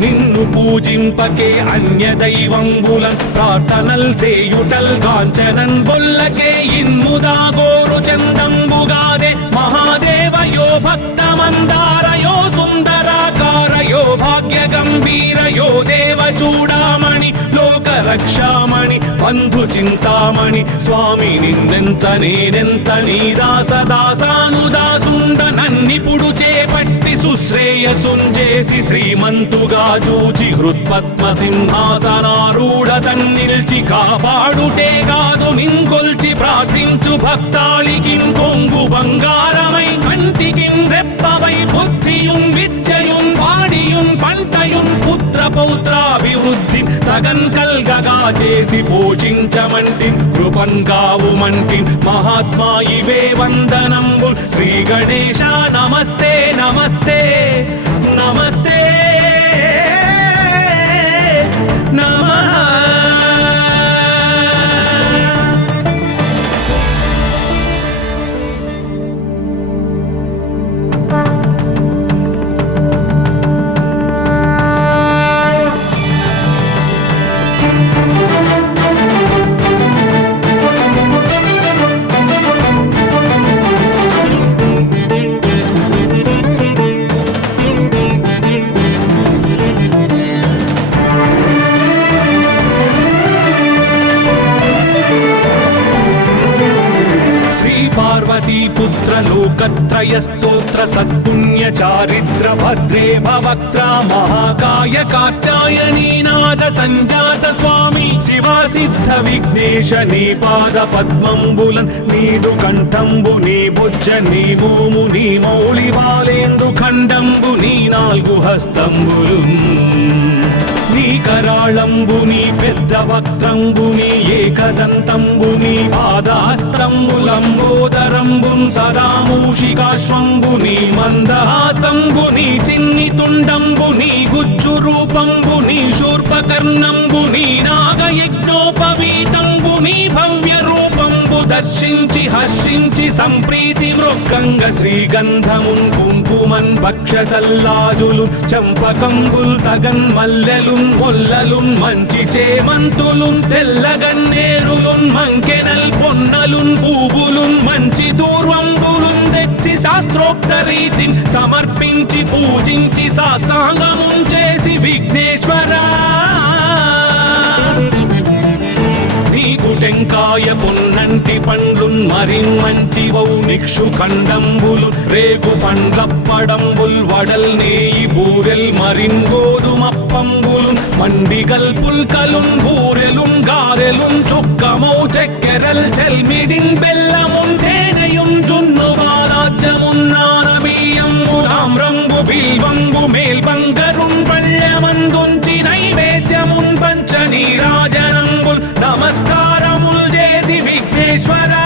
నిన్ను పూజింపకే అన్య దైవంబులన్ ప్రార్థనల్ సేయుటల్ కాంచనన్ బొల్లకే ఇన్ముదాగోరు చందంబుగాదే మహాదేవయో భక్తమందారయో సుందరాకారయో భాగ్య గంభీరయో దేవ చూడామణి లోక రక్షామణి బంధు చింతామణి స్వామి నిన్నెంత నేనెంత నీ దాసదాసానుదాసుండ నన్నిపుడు చేపట్టి సుశ్రేయసుంజేసి శ్రీమంతుగా చూచి హృత్పద్మ సింహాసనారూఢ తన్నిల్చి కాపాడుటే కాదు నింకొల్చి ప్రార్థించు భక్తాళికిన్ కొంగు బంగారమై కంటికిన్ రెప్పవై బుద్ధియున్ విద్యయున్ వాడియున్ పంటయున్ పుత్ర పౌత్రాభివృద్ధి తగన్ కల్గగా చేసి పోషించమంటి కృపన్ కావుమంటి మహాత్మా ఇవే వందనంబు శ్రీ గణేశ నమస్తే నమస్తే నమస్తే నమః. లోకత్రయస్తోత్ర సత్పుణ్య చారిత్ర భద్రే భవక్త్ర మహాకాయ కాత్యాయనీ నాద సంజాత స్వామి శివా సిద్ధ విఘ్నేశ నీ పాద పద్మంబులన్ నీదు కంఠంబు నీ బుజ్జ నీ మోము నీ మౌళి బాలేందు ఖండంబు నీ నాలుగు హస్తంబులు నీ కరాళంబు నీ పెద్ద వక్త్రంబు నీ ఏకదంతంబు నీ పాదహస్తంబులంబోదరంబున్ సదా మూషికాశ్వంబు నీ మందహాస్తంబు నీ చిన్ని తుండంబు నీ గుజ్జు రూపంబు నీ శూర్పకర్ణంబు నీ నాగయజ్ఞోపవీతంబు నీ భవ్య రూపంబు దర్శించి హర్షించి సంప్రీతి మృక్కంగ శ్రీగంధమున్ కుంకుమన్ భక్షతల్లాజులు చంపకంబుల్ తగన్ మల్లెలున్ మొల్లలున్ మంచి చేమంతులున్ తెల్లగన్నేరులున్ మంకెనల్ పొన్నలున్ పూవులున్ మంచి దూర్వంబులున్ తెచ్చి శాస్త్రోక్త రీతిని సమర్పించి పూజించి సాష్టాంగమున్ చేసి విఘ్నేశ్వరా నీకు టెంకాయ పొన్నంటి పండ్లున్ మరిన్ మంచి వౌనిక్షు ఖండంబులు రేగు పండ్లప్పడంబుల్ వడల్ నేయి బూరెల్ మరిన్ గోధుమప్పంబులు మండిగల్ పుల్కలున్ బూరెలున్ గారెలున్ చొక్కమౌ చెక్కెరల్ చెల్మిడిన్ బెల్లమున్ తేనెయున్ జున్ను బాలాజ్యమున్ నానబియ్యంబులామ్రంబు బిల్వంబు మేల్బంగరున్ పళ్ళమందుంచి నైవేద్యమున్ పంచనీరాజనంబుల్ నమస్కారముల్ చేసి విఘ్నేశ్వరా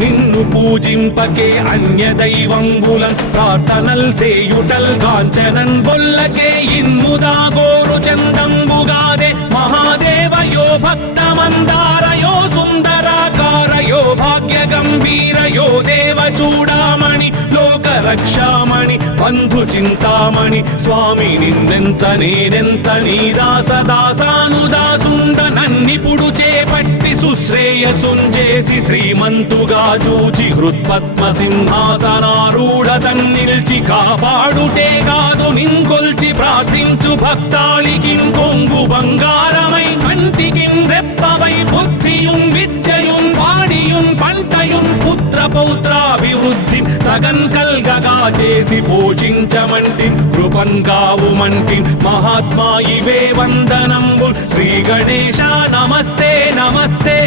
నిన్ను పూజింపకే అన్య దైవంబులన్ ప్రార్థనల్ చేయుటల్ కాంచనన్ బొల్లకే ఇన్ముదా గోరు చందంబుగాదే మహాదేవయో భక్తమందారయో సుందరాకారయో భాగ్య గంభీరయో దేవ చూడామణి లోక రక్షామణి బంధు చింతామణి స్వామి నిన్నెంత నేనెంత నీ దాసదాసానుదాసుండ నన్నిపుడు చేపట్టి సుశ్రేయసుంజేసి శ్రీమంతుగా చూచి హృత్పద్మ సింహాసనారూఢ తన్నిల్చి కాపాడుటే కాదు నింకొల్చి ప్రార్థించు భక్తాళికిం కొంగు బంగారమై కంటికిం రెప్పవై బుద్ధియున్ విద్యయున్ వాడియున్ పంటయున్ పుత్ర పౌత్రాభివృద్ధి తగన్ కల్గగా చేసి పోషించమంటి కృపన్ కావుమంటి మహాత్మా ఇవే వందనంబు శ్రీ గణేశ నమస్తే నమస్తే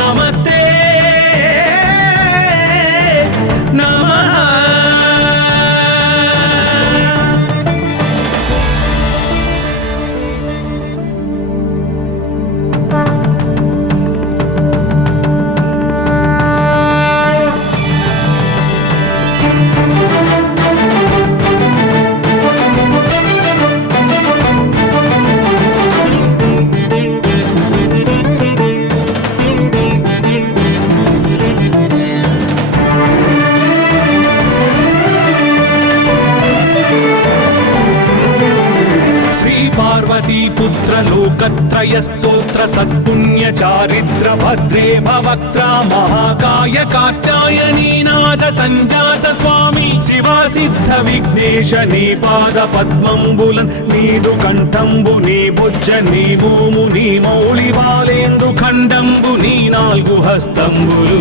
నమస్తే నమః పుత్ర లోకత్రయస్తోత్ర సత్పుణ్య చారిత్ర భద్రే భవక్త్ర మహాకాయ కాత్యాయనీ నాద సంజాత స్వామి శివా సిద్ధ విఘ్నేశ నీ పాద పద్మంబులన్ నీదు కంఠంబు నీ బుజ్జ నీ మోము నీ మౌళి బాలేందు ఖండంబు నీ నాలుగు హస్తంబులు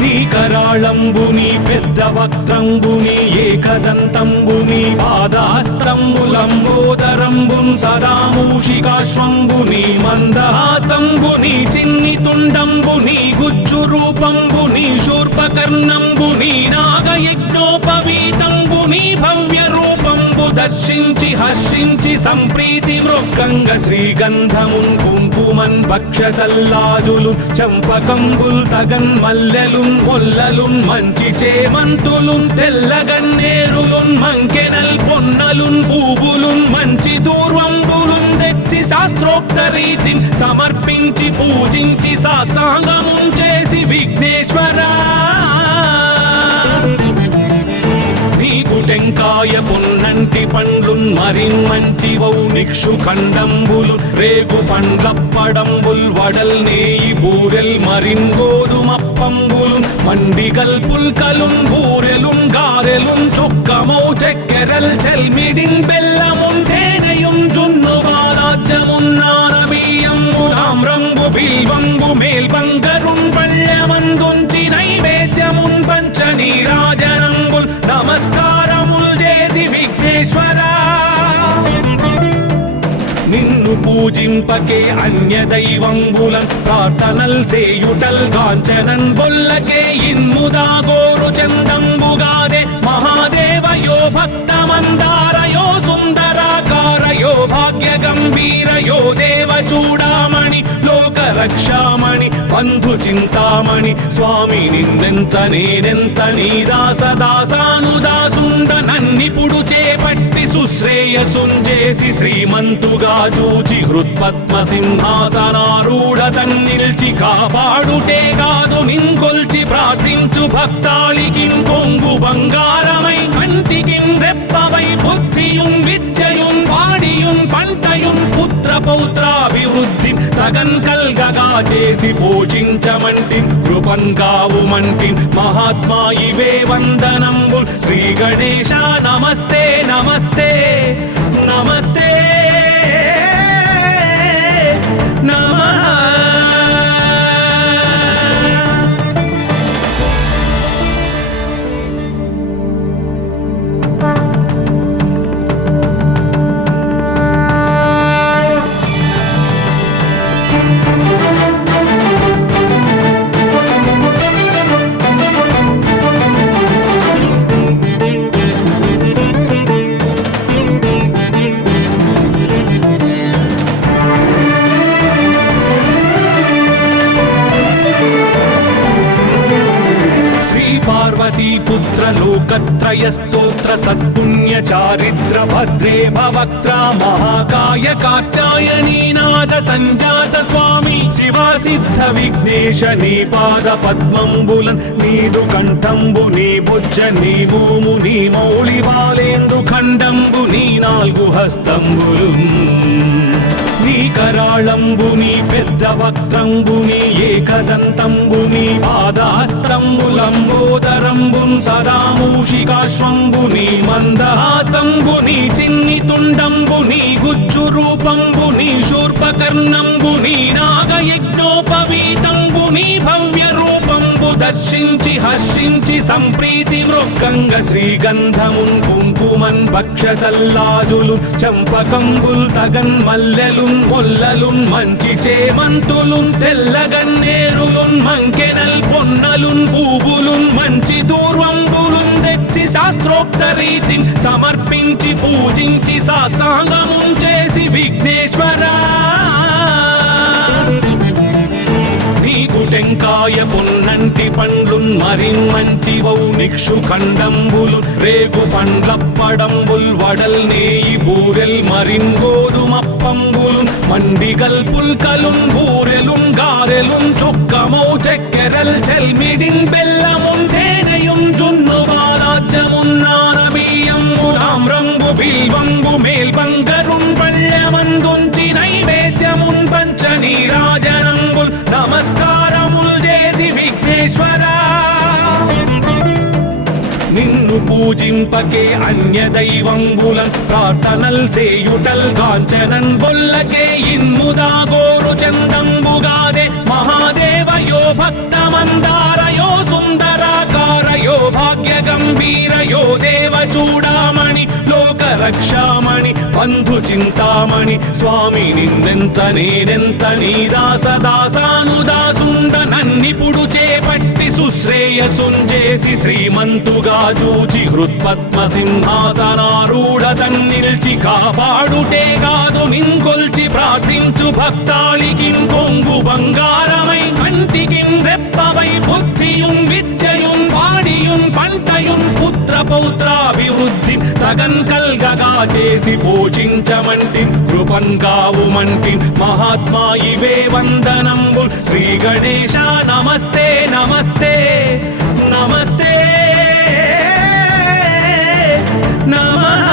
నీ కరాళంబు నీ పెద్ద వక్త్రంబు నీ ఏకదంతంబు నీ పాదహస్తంబులంబోదరంబున్ సదా మూషికాశ్వంబు నీ మందహాస్తంబు నీ చిన్ని తుండంబు నీ గుజ్జు రూపంబు నీ శూర్పకర్ణంబు నీ నాగయజ్ఞోపవీతంబు నీ భవ్య రూపంబు దర్శించి హర్షించి సంప్రీతి మృక్కంగ శ్రీగంధమున్ కుంకుమన్ భక్షతల్లాజులు చంపకంబుల్ తగన్ మల్లెలున్ మొల్లలున్ మంచి చేమంతులున్ తెల్లగన్నేరులున్ మంకెనల్ పొన్నలున్ పూవులున్ మంచి దూర్వంబులున్ తెచ్చి శాస్త్రోక్త రీతిని సమర్పించి పూజించి సాష్టాంగమున్ చేసి విఘ్నేశ్వరా నీకు టెంకాయ పొన్నంటి పండ్లున్ మరిన్ మంచి వౌనిక్షు ఖండంబులు రేగు పండ్లప్పడంబుల్ వడల్ నేయి బూరెల్ మరిన్ గోధుమప్పంబులు మండిగల్ పుల్కలున్ బూరెలున్ గారెలున్ చొక్కమౌ చెక్కెరల్ చెల్మిడిన్ బెల్లమున్ తేనెయున్ జున్ను బాలాజ్యమున్ నానబియ్యంబులామ్రంబు బిల్వంబు మేల్బంగరున్ పళ్ళమందుంచి నిన్ను పూజింపకే అన్య దైవంబులన్ ప్రార్థనల్ సేయుటల్ కాంచనన్ బొల్లకే ఇన్ముదాగోరు చందంబుగాదే మహాదేవయో భక్తమందారయో సుందరాకారయో భాగ్య గంభీరయో దేవ చూడామణి లోక రక్షామణి బంధు చింతామణి స్వామి నిన్నెంత నేనెంత నీ దాసదాసానుదాసుండ నన్నిపుడు చేపట్టి సుశ్రేయసుంజేసి శ్రీమంతుగా చూచి హృత్పద్మ సింహాసనారూఢ తన్నిల్చి కాపాడుటే కాదు నింకొల్చి ప్రార్థించు భక్తాళికి కొంగు బంగారమై కంటికిన్ రెప్పవై బుద్ధియున్ విద్యయున్ వాడియున్ పంటయున్ పుత్ర పౌత్రాభివృద్ధి తగన్ కల్గగా చేసి పోషించమంటి కృపన్ కావుమంటి మహాత్మా ఇవే వందనంబు శ్రీ గణేశ నమస్తే నమస్తే నమస్తే నమః. पुत्र लोकत्रय स्तोत्र सत्पुण्य चारिद्र भद्रे भवक्त्रा महाकाय कात्यायनी नाद संजात स्वामी शिवा सिद्ध विघ्नेश नी पाद पद्मंबुलन नीदु कंठंबु नी भुज नी भूमु नी मौళి బాలేంద్రు ఖండంబు నీ నాలుగు హస్తంబులున్ నీ కరాళంబు నీ పెద్ద వక్త్రంబు నీ ఏకదంతంబు నీ పాదహస్తంబులంబోదరంబు సదా మూషికాశ్వంబు నీ మందహాసంబు నీ చిన్ని తుండంబు నీ గుజ్జు రూపంబు నీ శూర్పకర్ణంబు నీ నాగయజ్ఞోపవీతంబు నీ భవ్య రూపంబు దర్శించి హర్షించి సంప్రీతి మృక్కంగ శ్రీగంధమున్ కుంకుమన్ భక్షతల్లాజులు చంపకంబుల్ తగన్ మల్లెలున్ మొల్లలున్ మంచి చేమంతులున్ తెల్లగన్నేరులున్ మంకెనల్ పొన్నలున్ పూవులున్ మంచి దూర్వంబులున్ తెచ్చి శాస్త్రోక్త రీతిని సమర్పించి పూజించి సాష్టాంగమున్ చేసి విఘ్నేశ్వరా నీకు టెంకాయ పొన్నంటి పండ్లున్ మరిన్మంచివౌ నిక్షు ఖండంబులు రేగు పండ్లప్పడంబుల్ వడల్ నేయి బూరెల్ మరిన్ గోధుమప్పంబులు మండిగల్ పుల్కలున్ బూరెలున్ గారెలున్ చొక్కమౌ చెక్కెరల్ చెల్మిడిన్ బెల్లమున్ తేనెయున్ జున్ను బాలాజ్యమున్ నానబియ్యంబు తామ్రంబు బిల్వంబు మేల్బంగరున్ పళ్ళెమందుంచి నైవేద్యమున్ పంచ నీరాజనంబుల్ నమస్కారముల్ చేసి విఘ్నేశ్వరా నిన్ను పూజింపకే అన్య దైవంబులన్ ప్రార్థనల్ సేయుటల్ కాంచనన్ బొల్లకే ఇన్ముదాగోరు చందంబుగాదే మహాదేవయో భక్తమందారయో సుందరాకారయో భాగ్య గంభీరయో దేవ చూడామణి లోక రక్షామణి బంధు చింతామణి స్వామి నిన్నెంత నేనెంత నీ దాసదాసానుదాసుండ నన్నిపుడు చేపట్టి సుశ్రేయసుంజేసి శ్రీమంతుగా చూచి హృత్పద్మ సింహాసనారూఢ తన్నిల్చి కాపాడుటే కాదు నింకొల్చి ప్రార్థించు భక్తాళికి కొంగు బంగారమై కంటికిన్ రెప్పవై బుద్ధియున్ విద్యయున్ వాడియున్ పంటయున్ పుత్ర పౌత్రాభివృద్ధి తగన్ కల్గగా చేసి పోషించమంటి కృపన్ కావుమంటి మహాత్మా ఇవే వందనంబు శ్రీ గణేశ నమస్తే నమస్తే నమస్తే నమః.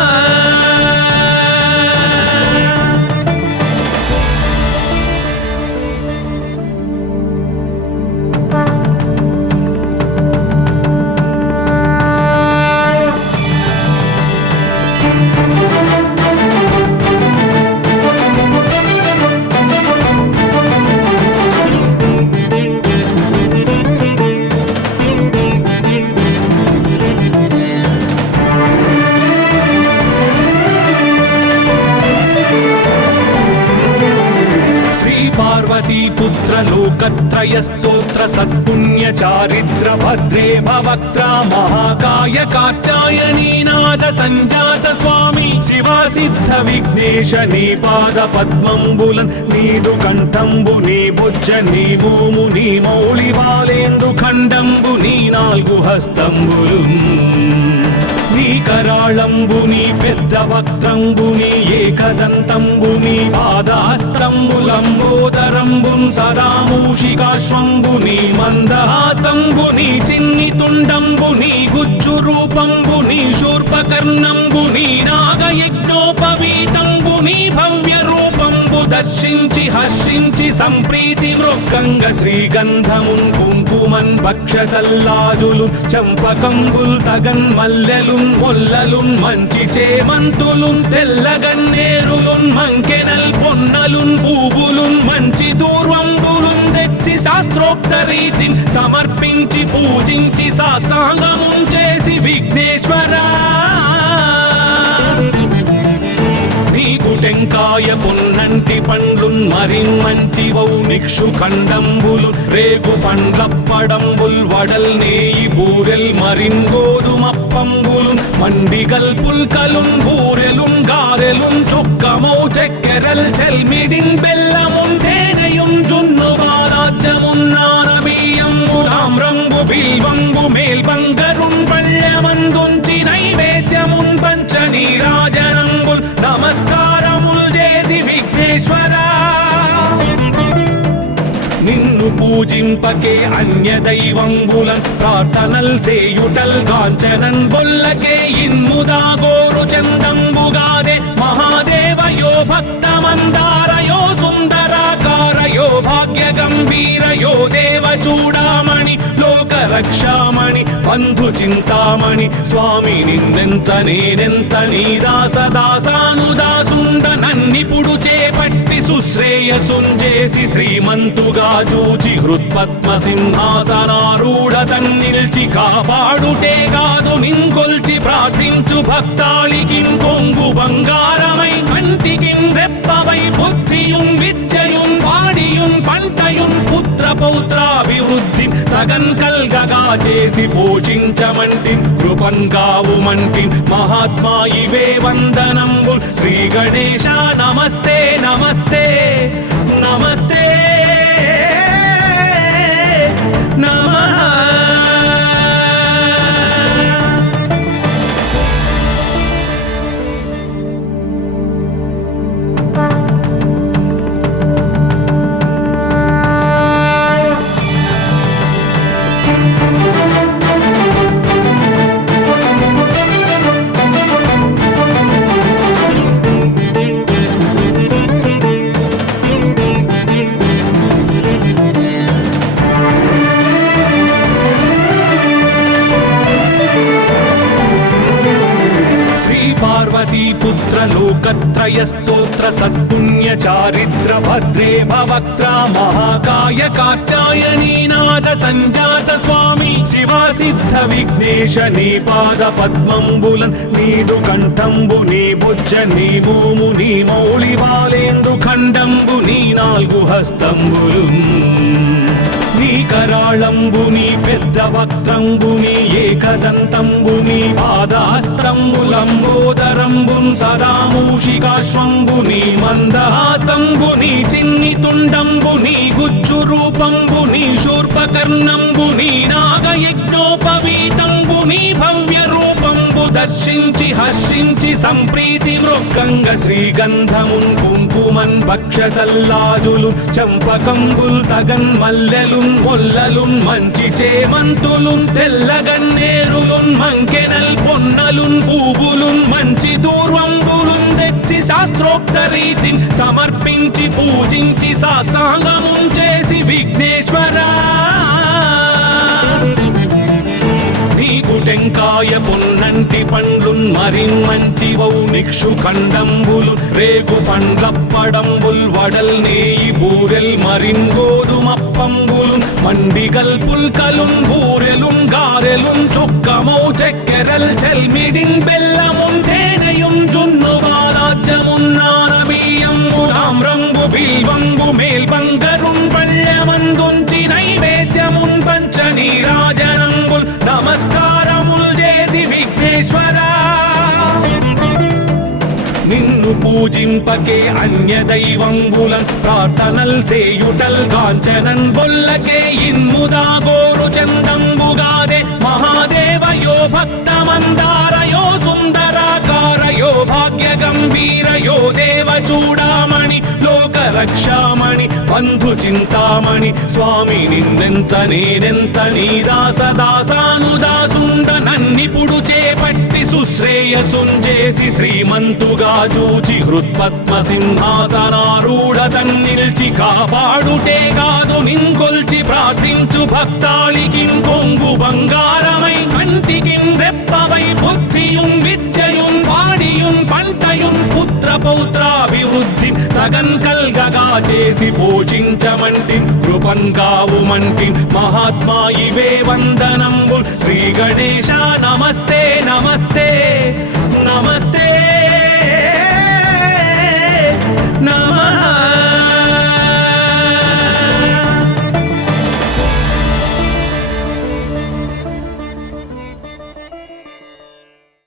पार्वती पुत्र लोकत्रय स्तोत्र सत्पुण्य चारित्र भद्रे भवक्त्रा महाकाय कात्यायनी नाद संजात स्वामी शिवा सिद्ध विघ्नेश नी पाद पद्मंबुलन नीदु कंठंबु नी भुज नी भूमु नी मौళి బాలేందు ఖండంబు నీ నాలుగు హస్తంబులు నీ కరాళంబు నీ పెద్ద వక్త్రంబు నీ ఏకదంతంబు నీ పాదహస్తంబులంబోదరంబున్ సదా మూషికాశ్వంబు నీ మందహాస్తంబు నీ చిన్ని తుండంబు నీ గుజ్జు రూపంబు నీ శూర్పకర్ణంబు నీ నాగయజ్ఞోపవీతంబు నీ భవ్య రూపంబు దర్శించి హర్షించి సంప్రీతి మృక్కంగ శ్రీగంధమున్ కుంకుమన్ భక్షతల్లాజులు చంపకంబుల్ తగన్ మల్లెలున్ మొల్లలున్ మంచి చేమంతులున్ తెల్లగన్నేరులున్ మంకెనల్ పొన్నలున్ పూవులున్ మంచి దూర్వంబులున్ తెచ్చి శాస్త్రోక్త రీతిని సమర్పించి పూజించి సాష్టాంగమున్ చేసి విఘ్నేశ్వరా నీకు టెంకాయ పొన్నంటి పండ్లున్ మరిన్ మంచి వౌనిక్షు ఖండంబులు రేగు పండ్లప్పడంబుల్ వడల్ నేయి బూరెల్ మరిన్ గోధుమప్పంబులున్ మండిగల్ పుల్కలున్ బూరెలున్ గారెలున్ చొక్కమౌ చెక్కెరల్ చెల్మిడిన్ బెల్లమున్ తేనెయున్ జున్ను బాలాజ్యమున్ నానబియ్యంబులాం రంగు బిల్వంబు మేల్బంగరున్ పళ్ళమందుంచి నైవేద్యమున్ పంచ నీరాజనంబుల్ నమస్కారముల్ చేసి విఘ్నేశ్వరా నిన్ను పూజింపకే అన్య దైవంబులన్ ప్రార్థనల్ చేయుటల్ కాంచనన్ బొల్లకే ఇన్ముదా గోరు చందంబుగాదే మహాదేవయో భక్తమందారయో సుందరాకారయో భాగ్య గంభీరయో దేవ చూడామణి లోక రక్షామణి బంధు చింతామణి స్వామి నిన్నెంత నేనెంత నీ దాసదాసానుదాసుండ నన్నిపుడు చేపట్టి సుశ్రేయసుంజేసి శ్రీమంతుగా చూచి హృత్పద్మ సింహాసనారూఢ తన్నిల్చి కాపాడుటే కాదు నింకొల్చి ప్రార్థించు భక్తాళికిన్ కొంగు బంగారమై కంటికిన్ రెప్పవై బుద్ధియున్ విద్యయున్ వాడియున్ పంటయున్ పుత్ర పౌత్రాభివృద్ధి తగన్ కల్గగా చేసి పోషించమంటి కృపన్ కావుమంటి మహాత్మా ఇవే వందనంబు శ్రీ గణేశ నమస్తే నమస్తే నమస్తే నమః पार्वती पुत्र लोकत्रय स्तोत्र सत्पुण्य चारित्र भद्रे भवक्त्रा महाकाय कात्यायनी नाद संजात स्वामी शिवा सिद्ध विघ्नेश नी पाद पद्मंबुलन नीदु कंठंबु नी भुज नी भूमु नी मौళి బాలేందు ఖండంబు నీ నాలుగు హస్తంబులు నీ కరాళంబు నీ పెద్ద వక్త్రంబు నీ ఏకదంతంబు నీ పాదహస్తంబులంబోదరంబున్ సదా మూషికాశ్వంబు నీ మందహాస్తంబు నీ చిన్ని తుండంబు నీ గుజ్జు రూపంబు నీ శూర్పకర్ణంబు నీ నాగయజ్ఞోపవీతంబు నీ భవ్య రూపంబు దర్శించి హర్షించి సంప్రీతి మృక్కంగ శ్రీగంధమున్ కుంకుమన్ భక్షతల్లాజులు చంపకంబుల్ తగన్ మల్లెలున్ మొల్లలున్ మంచి చేమంతులున్ తెల్లగన్నేరులున్ మంకెనల్ పొన్నలున్ పూవులున్ మంచి దూర్వంబులున్ తెచ్చి శాస్త్రోక్త రీతిని సమర్పించి పూజించి సాష్టాంగమున్ చేసి విఘ్నేశ్వరా నీకు టెంకాయ పొన్నంటి పండ్లున్ మరిన్ మంచి వౌనిక్షు ఖండంబులు రేగు పండ్లప్పడంబుల్ వడల్ నేయి బూరెల్ మరిన్ గోధుమప్పంబులు మండిగల్ పుల్కలున్ బూరెలున్ గారెలున్ చొక్కమౌ చెక్కెరల్ చెల్మిడిన్ బెల్లమున్ తేనెయున్ జున్ను బాలాజ్యమున్ నానబియ్యంబులాం రంగు బిల్వంబు మేల్బంగరున్ పూజింపకే అన్య దైవంబులన్ ప్రార్థనల్ సేయుటల్ కాంచనన్ బొల్లకే ఇన్ముదా గోరు చందంబుగాదే మహాదేవయో భక్తమందారయో సుందరాకారయో భాగ్య గంభీరయో దేవ చూడామణి లోక రక్షామణి బంధు చింతామణి స్వామి నిన్నెంత నేనెంత నీ దాసదాసానుదాసుండ నన్నిపుడు చేపట్టి సుశ్రేయసుంజేసి శ్రీమంతుగా చూచి హృత్పద్మ సింహాసనారూఢ తన్నిల్చి కాపాడుటే కాదు నింకొల్చి ప్రార్థించు భక్తాళికి కొంగు బంగారమై కంటికిన్ రెప్పవై బుద్ధియున్ విద్యయున్ వాడియున్ పంటయున్ పుత్ర పౌత్రాభివృద్ధి తగన్ కల్గగా చేసి పోషించమంటి కృపన్ కావుమంటి మహాత్మా ఇవే వందనంబుల్ శ్రీ గణేశ నమస్తే నమస్తే నమస్తే